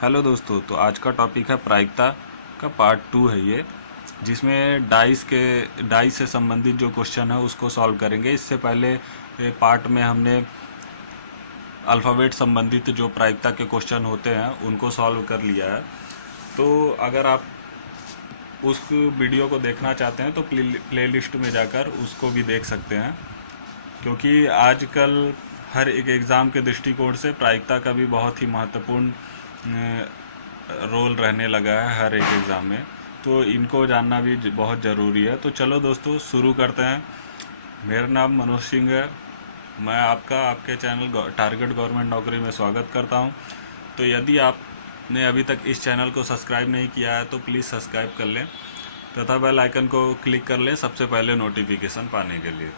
Hello दोस्तों, तो आज का टॉपिक है प्रायिकता का पार्ट 2 है ये, जिसमें डाइस से संबंधित जो क्वेश्चन है उसको सॉल्व करेंगे। इससे पहले पार्ट में हमने अल्फ़ाबेट संबंधित जो प्रायिकता के क्वेश्चन होते हैं उनको सॉल्व कर लिया है। तो अगर आप उस वीडियो को देखना चाहते हैं तो प्लेलिस्ट में जाकर उसको भी देख सकते हैं, क्योंकि आजकल हर एक एग्ज़ाम के दृष्टिकोण से प्रायिकता का भी बहुत ही महत्वपूर्ण रोल रहने लगा है हर एक एग्ज़ाम में। तो इनको जानना भी बहुत ज़रूरी है। तो चलो दोस्तों शुरू करते हैं। मेरा नाम मनोज सिंह है। मैं आपके चैनल टारगेट गवर्नमेंट नौकरी में स्वागत करता हूं। तो यदि आपने अभी तक इस चैनल को सब्सक्राइब नहीं किया है तो प्लीज़ सब्सक्राइब कर लें तथा बेल आइकन को क्लिक कर लें सबसे पहले नोटिफिकेशन पाने के लिए,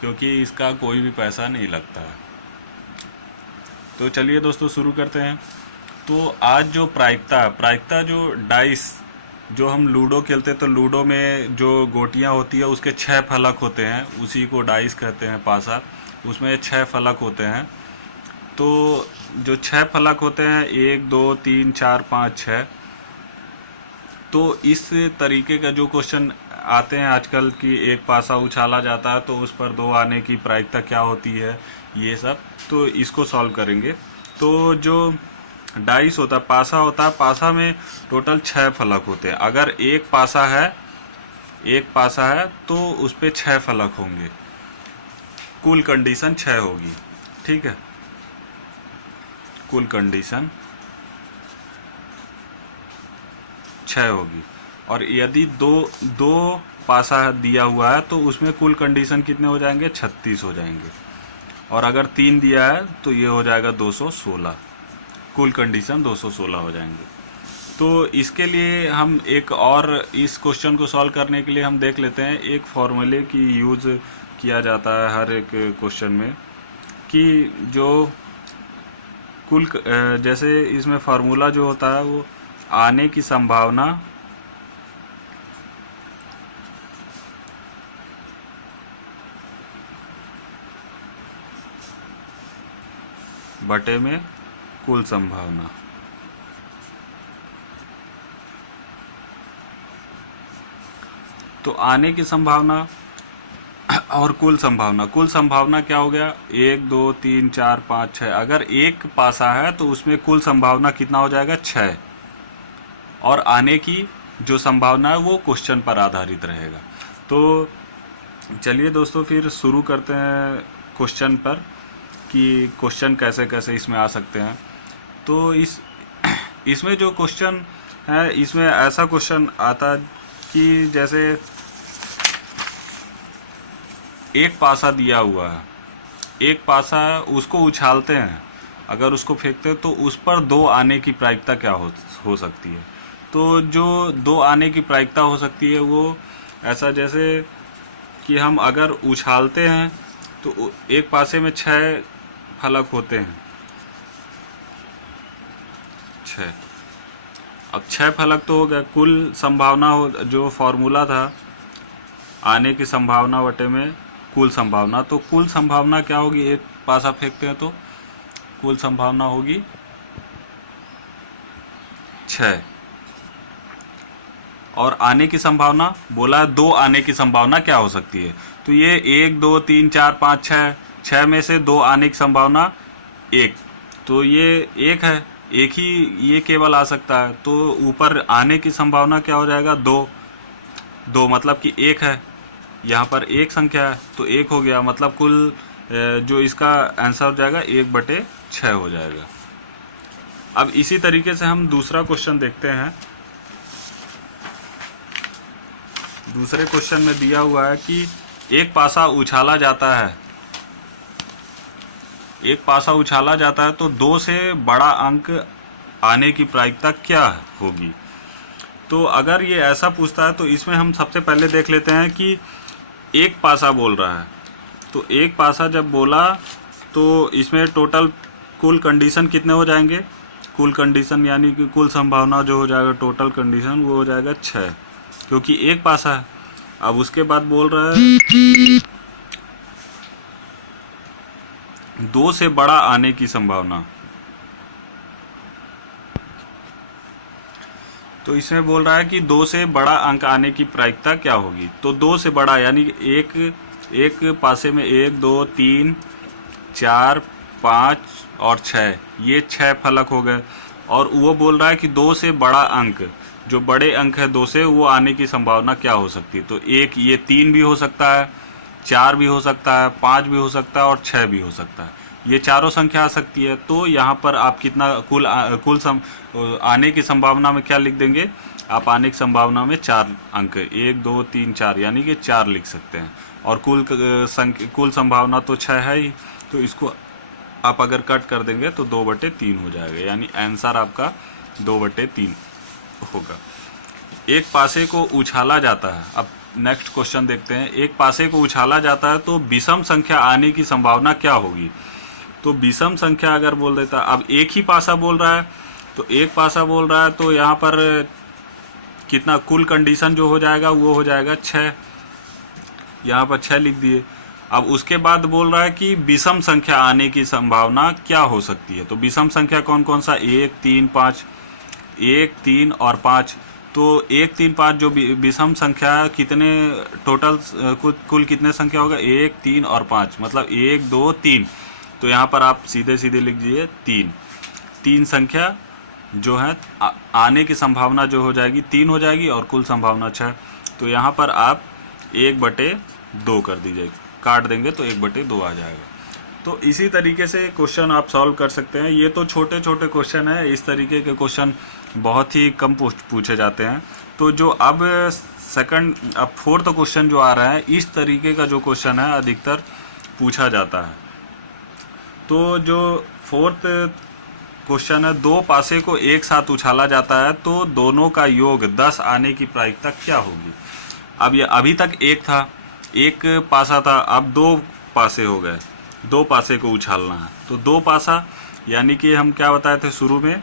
क्योंकि इसका कोई भी पैसा नहीं लगता है। तो चलिए दोस्तों शुरू करते हैं। तो आज जो प्रायिकता जो डाइस, जो हम लूडो खेलते हैं तो लूडो में जो गोटियां होती है उसके 6 फलक होते हैं, उसी को डाइस कहते हैं, पासा। उसमें 6 फलक होते हैं। तो जो 6 फलक होते हैं 1 2 3 4 5 6, तो इस तरीके का जो क्वेश्चन आते हैं आजकल कि एक पासा उछाला जाता है तो उस पर 2 आने की प्रायिकता क्या होती है, ये सब तो इसको सॉल्व करेंगे। तो जो डाइस होता है, पासा होता है, पासा में टोटल 6 फलक होते हैं। अगर एक पासा है तो उस पर 6 फलक होंगे, कुल कंडीशन 6 होगी। ठीक है, कुल कंडीशन 6 होगी। और यदि दो पासा दिया हुआ है तो उसमें कुल कंडीशन कितने हो जाएंगे, 36 हो जाएंगे। और अगर 3 दिया है तो ये हो जाएगा 216, कुल कंडीशन 216 हो जाएंगे। तो इसके लिए हम एक और इस क्वेश्चन को सॉल्व करने के लिए हम देख लेते हैं एक फॉर्मूले की यूज़ किया जाता है हर एक क्वेश्चन में, कि जो जैसे इसमें फार्मूला जो होता है वो आने की संभावना बटे में कुल संभावना। तो आने की संभावना और कुल संभावना क्या हो गया, 1 2 3 4 5 6। अगर एक पासा है तो उसमें कुल संभावना कितना हो जाएगा, 6। और आने की जो संभावना है वो क्वेश्चन पर आधारित रहेगा। तो चलिए दोस्तों फिर शुरू करते हैं क्वेश्चन पर, कि क्वेश्चन कैसे कैसे इसमें आ सकते हैं। तो इसमें जो क्वेश्चन है, इसमें ऐसा क्वेश्चन आता है कि जैसे एक पासा दिया हुआ है, एक पासा है, उसको उछालते हैं, अगर उसको फेंकते हैं तो उस पर 2 आने की प्रायिकता क्या हो सकती है। तो जो 2 आने की प्रायिकता हो सकती है वो ऐसा, जैसे कि हम अगर उछालते हैं तो एक पासे में 6 फलक होते हैं, 6। अब 6 फलक तो हो गया, कुल संभावना जो फॉर्मूला था आने की संभावना बटे में कुल संभावना। तो कुल संभावना क्या होगी, एक पासा फेंकते हैं तो कुल संभावना होगी 6। और आने की संभावना बोला 2 आने की संभावना क्या हो सकती है। तो ये 1 2 3 4 5 6 में से 2 आने की संभावना 1, तो ये 1 है, एक ही ये केवल आ सकता है। तो ऊपर आने की संभावना क्या हो जाएगा, 2 मतलब कि 1 है, यहाँ पर एक संख्या है तो 1 हो गया, मतलब कुल जो इसका आंसर हो जाएगा 1/6 हो जाएगा। अब इसी तरीके से हम दूसरा क्वेश्चन देखते हैं। दूसरे क्वेश्चन में दिया हुआ है कि एक पासा उछाला जाता है, तो 2 से बड़ा अंक आने की प्रायिकता क्या होगी। तो अगर ये ऐसा पूछता है तो इसमें हम सबसे पहले देख लेते हैं कि एक पासा बोल रहा है। तो एक पासा जब बोला तो इसमें टोटल कुल कंडीशन कितने हो जाएंगे, कुल कंडीशन यानी कि कुल संभावना जो हो जाएगा टोटल कंडीशन वो हो जाएगा 6, क्योंकि एक पासा है। अब उसके बाद बोल रहा है 2 से बड़ा आने की संभावना। तो इसमें बोल रहा है कि 2 से बड़ा अंक आने की प्रायिकता क्या होगी। तो 2 से बड़ा यानी एक पासे में 1 2 3 4 5 और 6, ये 6 फलक हो गए। और वो बोल रहा है कि 2 से बड़ा अंक, जो बड़े अंक है 2 से, वो आने की संभावना क्या हो सकती है। तो एक ये 3 भी हो सकता है, 4 भी हो सकता है, 5 भी हो सकता है और 6 भी हो सकता है। ये चारों संख्या आ सकती है। तो यहाँ पर आप कितना आने की संभावना में क्या लिख देंगे, आप आने की संभावना में 4 अंक 1 2 3 4 यानी कि 4 लिख सकते हैं। और कुल संभावना तो 6 है ही, तो इसको आप अगर कट कर देंगे तो 2/3 हो जाएगा, यानी आंसर आपका 2/3 होगा। एक पासे को उछाला जाता है। अब नेक्स्ट क्वेश्चन देखते हैं। एक पासे को उछाला जाता है तो विषम संख्या आने की संभावना क्या होगी। तो विषम संख्या अगर बोल देता, अब एक ही पासा बोल रहा है, तो एक पासा बोल रहा है तो यहाँ पर कितना कुल कंडीशन जो हो जाएगा वो हो जाएगा 6, यहाँ पर 6 लिख दिए। अब उसके बाद बोल रहा है कि विषम संख्या आने की संभावना क्या हो सकती है। तो विषम संख्या कौन कौन सा, 1 3 5, 1 3 और 5। तो 1 3 5 जो विषम संख्या कितने टोटल कुल कितने संख्या होगा, 1 3 और 5, मतलब 1 2 3। तो यहाँ पर आप सीधे सीधे लिख दीजिए 3 संख्या जो है आने की संभावना जो हो जाएगी 3 हो जाएगी और कुल संभावना 6। तो यहाँ पर आप 1/2 कर दीजिए, काट देंगे तो 1/2 आ जाएगा। तो इसी तरीके से क्वेश्चन आप सॉल्व कर सकते हैं। ये तो छोटे छोटे क्वेश्चन है, इस तरीके के क्वेश्चन बहुत ही कम पूछे जाते हैं। तो जो अब फोर्थ क्वेश्चन जो आ रहा है, इस तरीके का जो क्वेश्चन है अधिकतर पूछा जाता है। तो जो फोर्थ क्वेश्चन है, 2 पासे को एक साथ उछाला जाता है तो दोनों का योग 10 आने की प्रायिकता क्या होगी। अब ये अभी तक एक था, एक पासा था, अब 2 पासे हो गए, 2 पासे को उछालना है। तो 2 पासा यानी कि हम क्या बताए थे शुरू में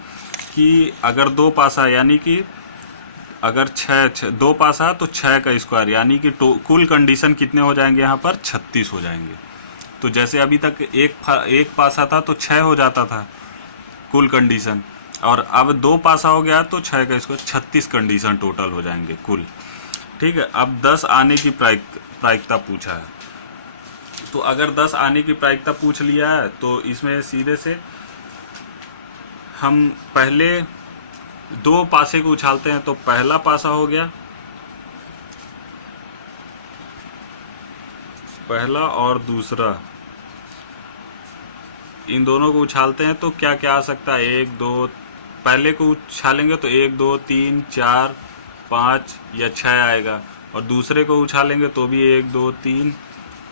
कि अगर 2 पासा यानी कि अगर 2 पासा तो 6 का स्क्वायर, यानी कि कुल कंडीशन कितने हो जाएंगे यहाँ पर 36 हो जाएंगे। तो जैसे अभी तक एक पासा था तो 6 हो जाता था कुल कंडीशन, और अब 2 पासा हो गया तो 6 का स्क्वायर, 36 कंडीशन टोटल हो जाएंगे कुल। ठीक है। अब 10 आने की प्रायिकता पूछा है। तो अगर 10 आने की प्रायिकता पूछ लिया है तो इसमें सीधे से हम पहले 2 पासे को उछालते हैं। तो पहला पासा हो गया, पहला और दूसरा, इन दोनों को उछालते हैं तो क्या क्या आ सकता है, 1 2, पहले को उछालेंगे तो 1 2 3 4 5 या 6 आएगा, और दूसरे को उछालेंगे तो भी 1 2 3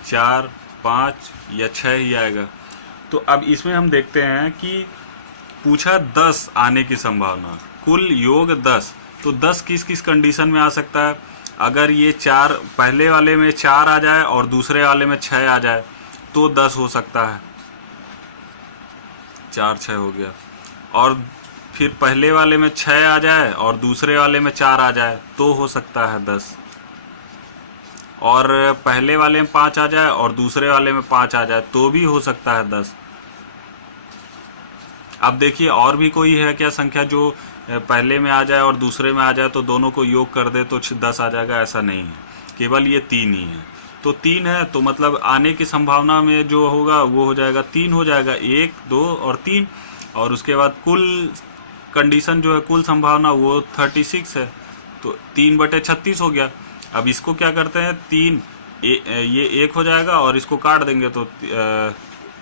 4 5 या 6 ही आएगा। तो अब इसमें हम देखते हैं कि पूछा 10 आने की संभावना, कुल योग 10। तो 10 किस किस कंडीशन में आ सकता है। अगर ये 4 पहले वाले में 4 आ जाए और दूसरे वाले में 6 आ जाए तो 10 हो सकता है, 4 6 हो गया। और फिर पहले वाले में 6 आ जाए और दूसरे वाले में 4 आ जाए तो हो सकता है 10। और पहले वाले में 5 आ जाए और दूसरे वाले में 5 आ जाए तो भी हो सकता है 10। अब देखिए और भी कोई है क्या संख्या जो पहले में आ जाए और दूसरे में आ जाए तो दोनों को योग कर दे तो 10 आ जाएगा, ऐसा नहीं है, केवल ये 3 ही है। तो 3 है तो मतलब आने की संभावना में जो होगा वो हो जाएगा 3 हो जाएगा, 1 2 और 3। और उसके बाद कुल कंडीशन जो है, कुल संभावना वो 36 है, तो 3/36 हो गया। अब इसको क्या करते हैं, 3 ये 1 हो जाएगा और इसको काट देंगे तो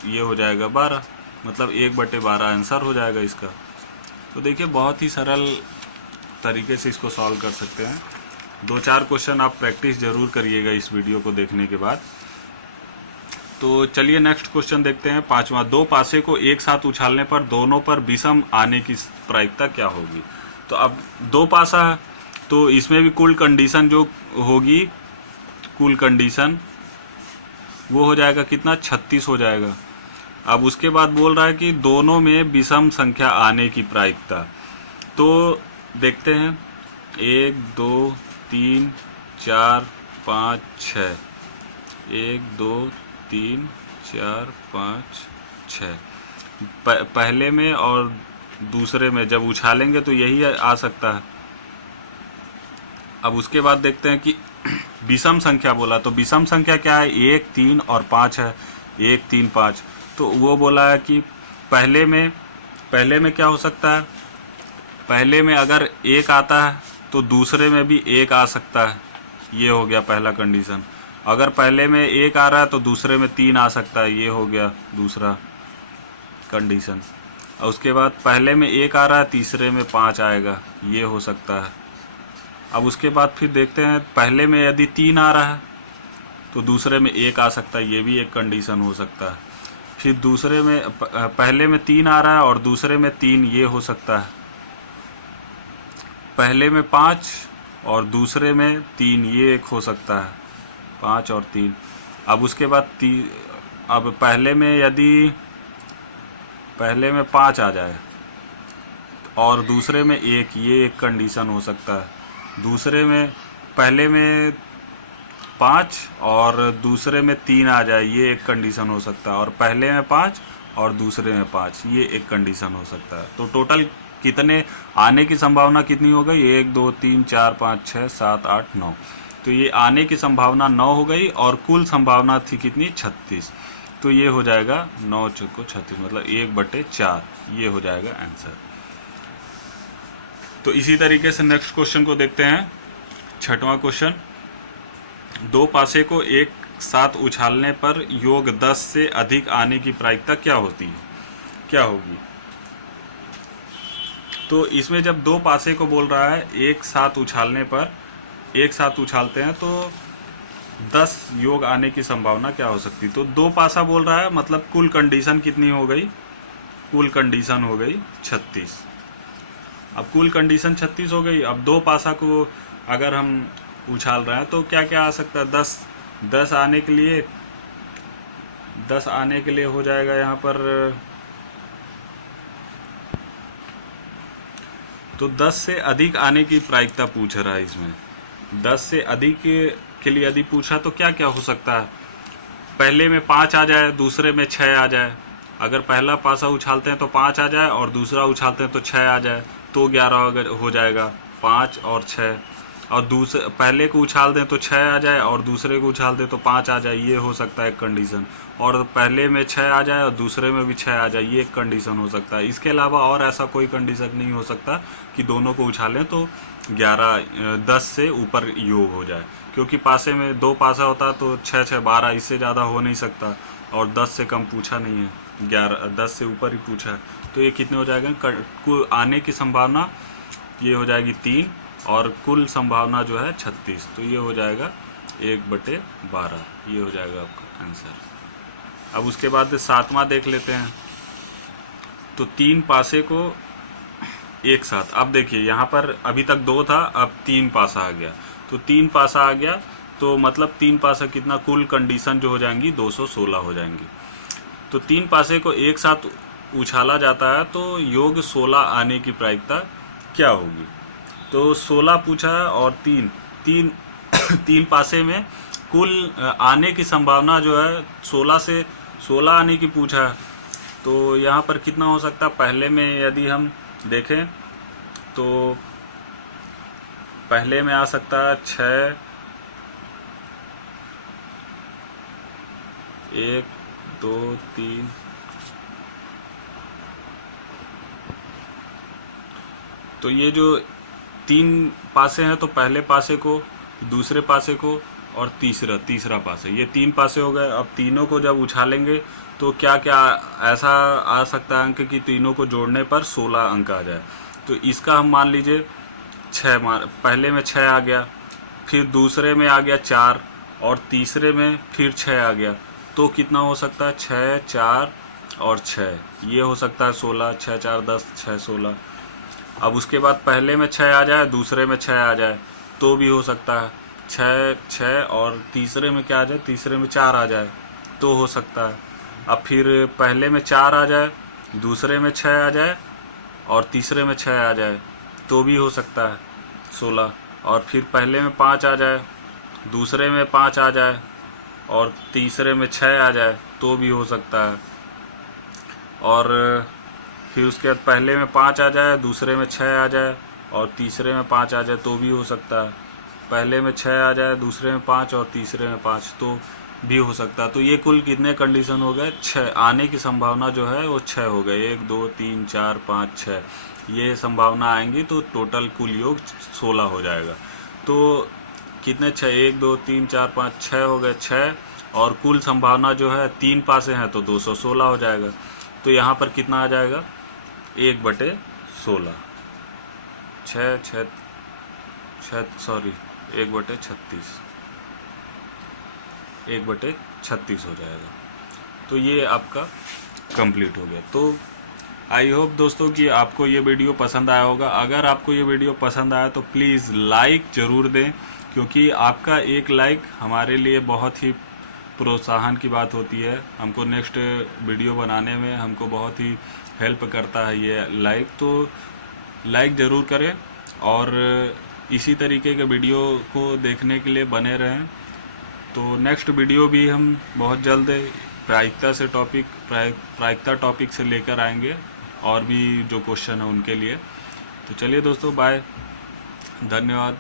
ये हो जाएगा 12, मतलब 1/12 आंसर हो जाएगा इसका। तो देखिए बहुत ही सरल तरीके से इसको सॉल्व कर सकते हैं। 2-4 क्वेश्चन आप प्रैक्टिस जरूर करिएगा इस वीडियो को देखने के बाद। तो चलिए नेक्स्ट क्वेश्चन देखते हैं, 5वां। 2 पासे को एक साथ उछालने पर दोनों पर विषम आने की प्रायिकता क्या होगी। तो अब 2 पासा है तो इसमें भी कुल कंडीशन जो होगी, कुल कंडीशन वो हो जाएगा कितना, 36 हो जाएगा। अब उसके बाद बोल रहा है कि दोनों में विषम संख्या आने की प्रायिकता। तो देखते हैं 1 2 3 4 5 6, 1 2 3 4 5 6। पहले में और दूसरे में जब उछालेंगे तो यही आ सकता है। अब उसके बाद देखते हैं कि विषम संख्या बोला, तो विषम संख्या क्या है, 1, 3 और 5 है, 1, 3, 5। तो वो बोला है कि पहले में क्या हो सकता है, पहले में अगर 1 आता है तो दूसरे में भी 1 आ सकता है, ये हो गया पहला कंडीशन। अगर पहले में 1 आ रहा है तो दूसरे में 3 आ सकता है, ये हो गया दूसरा कंडीशन। और उसके बाद पहले में 1 आ रहा है, तीसरे में 5 आएगा, ये हो सकता है। अब उसके बाद फिर देखते हैं, पहले में यदि 3 आ रहा है तो दूसरे में 1 आ सकता है, ये भी एक कंडीशन हो सकता है। फिर दूसरे में पहले में 3 आ रहा है और दूसरे में 3, ये हो सकता है। पहले में 5 और दूसरे में 3, ये एक हो सकता है, 5 और 3। अब उसके बाद अब पहले में 5 आ जाए और दूसरे में 1, ये एक कंडीशन हो सकता है। दूसरे में पहले में 5 और दूसरे में 3 आ जाए, ये एक कंडीशन हो सकता है। और पहले में 5 और दूसरे में 5, ये एक कंडीशन हो सकता है। तो टोटल कितने आने की संभावना कितनी हो गई, 1, 2, 3, 4, 5, 6, 7, 8, 9। तो ये आने की संभावना 9 हो गई और कुल संभावना थी कितनी, 36। तो ये हो जाएगा 9 चौको 36, मतलब 1/4, ये हो जाएगा आंसर। तो इसी तरीके से नेक्स्ट क्वेश्चन को देखते हैं। छठवां क्वेश्चन, 2 पासे को एक साथ उछालने पर योग 10 से अधिक आने की प्रायिकता क्या होगी। तो इसमें जब 2 पासे को बोल रहा है एक साथ उछालने पर, एक साथ उछालते हैं तो 10 योग आने की संभावना क्या हो सकती। तो 2 पासा बोल रहा है, मतलब कुल कंडीशन कितनी हो गई, कुल कंडीशन हो गई 36। अब कुल कंडीशन 36 हो गई। अब 2 पासा को अगर हम उछाल रहे हैं तो क्या क्या आ सकता है, 10 आने के लिए हो जाएगा यहाँ पर, तो 10 से अधिक आने की प्रायिकता पूछ रहा है इसमें। 10 से अधिक के लिए यदि पूछा तो क्या क्या हो सकता है, पहले में 5 आ जाए, दूसरे में 6 आ जाए। अगर पहला पासा उछालते हैं तो 5 आ जाए और दूसरा उछालते हैं तो 6 आ जाए, तो 11 हो जाएगा, 5 और 6। और दूसरे पहले को उछाल दें तो 6 आ जाए और दूसरे को उछाल दें तो 5 आ जाए, ये हो सकता है एक कंडीशन। और पहले में 6 आ जाए और दूसरे में भी 6 आ जाए, ये एक कंडीशन हो सकता है। इसके अलावा और ऐसा कोई कंडीशन नहीं हो सकता कि दोनों को उछालें तो 10 से ऊपर योग हो जाए, क्योंकि पासे में 2 पासा होता तो 6, 6, 12, इससे ज़्यादा हो नहीं सकता। और 10 से कम पूछा नहीं है, 10 से ऊपर ही पूछा है। तो ये कितने हो जाएगा, आने की संभावना ये हो जाएगी 3 और कुल संभावना जो है 36। तो ये हो जाएगा 1/12, ये हो जाएगा आपका आंसर। अब उसके बाद 7वां देख लेते हैं। तो 3 पासे को एक साथ, अब देखिए यहाँ पर अभी तक 2 था, अब 3 पासा आ गया। तो 3 पासा आ गया तो मतलब 3 पासा कितना, कुल कंडीशन जो हो जाएंगी 216 हो जाएंगी। तो 3 पासे को एक साथ उछाला जाता है तो योग 16 आने की प्रायिकता क्या होगी। तो 16 पूछा है और 3 पासे में कुल आने की संभावना जो है 16 से 16 आने की पूछा है। तो यहाँ पर कितना हो सकता है, पहले में यदि हम देखें तो पहले में आ सकता है 6, 1, 2, 3, तो ये जो 3 पासे हैं तो पहले पासे को, दूसरे पासे को और तीसरा पासे, ये 3 पासे हो गए। अब तीनों को जब उछालेंगे तो क्या क्या ऐसा आ सकता है अंक कि तीनों को जोड़ने पर 16 अंक आ जाए। तो इसका हम मान लीजिए 6, पहले में 6 आ गया, फिर दूसरे में आ गया 4 और तीसरे में फिर 6 आ गया। तो कितना हो सकता है, 6, 4 और 6, ये हो सकता है 16, 6, 4, 10, 6, 16। अब उसके बाद पहले में 6 आ जाए, दूसरे में 6 आ जाए, तो भी हो सकता है 6, 6 और तीसरे में क्या आ जाए, तीसरे में 4 आ जाए, तो हो सकता है। अब फिर पहले में 4 आ जाए, दूसरे में 6 आ जाए और तीसरे में 6 आ जाए, तो भी हो सकता है 16। और फिर पहले में 5 आ जाए, दूसरे में 5 आ जाए और तीसरे में 6 आ जाए, तो भी हो सकता है। और फिर उसके बाद पहले में 5 आ जाए, दूसरे में 6 आ जाए और तीसरे में 5 आ जाए, तो भी हो सकता है। पहले में 6 आ जाए, दूसरे में 5 और तीसरे में 5 तो भी हो सकता है। तो ये कुल कितने कंडीशन हो गए? 6 आने की संभावना जो है वो 6 हो गए। 1 2 3 4 5 6 ये संभावना आएंगी, तो टोटल कुल योग 16 हो जाएगा। तो कितने 6? 1 2 3 4 5 6 हो गए 6, और कुल संभावना जो है 3 पासे हैं तो 216 हो जाएगा। तो यहाँ पर कितना आ जाएगा? 1/16 6 6 6 सॉरी 1/36 1/36 हो जाएगा। तो ये आपका कंप्लीट हो गया। तो आई होप दोस्तों कि आपको ये वीडियो पसंद आया होगा। अगर आपको ये वीडियो पसंद आया तो प्लीज़ लाइक ज़रूर दें, क्योंकि आपका एक लाइक हमारे लिए बहुत ही प्रोत्साहन की बात होती है। हमको नेक्स्ट वीडियो बनाने में हमको बहुत ही हेल्प करता है ये लाइक। तो लाइक ज़रूर करें और इसी तरीके के वीडियो को देखने के लिए बने रहें। तो नेक्स्ट वीडियो भी हम बहुत जल्द प्रायिकता टॉपिक से लेकर आएंगे, और भी जो क्वेश्चन है उनके लिए। तो चलिए दोस्तों, बाय, धन्यवाद।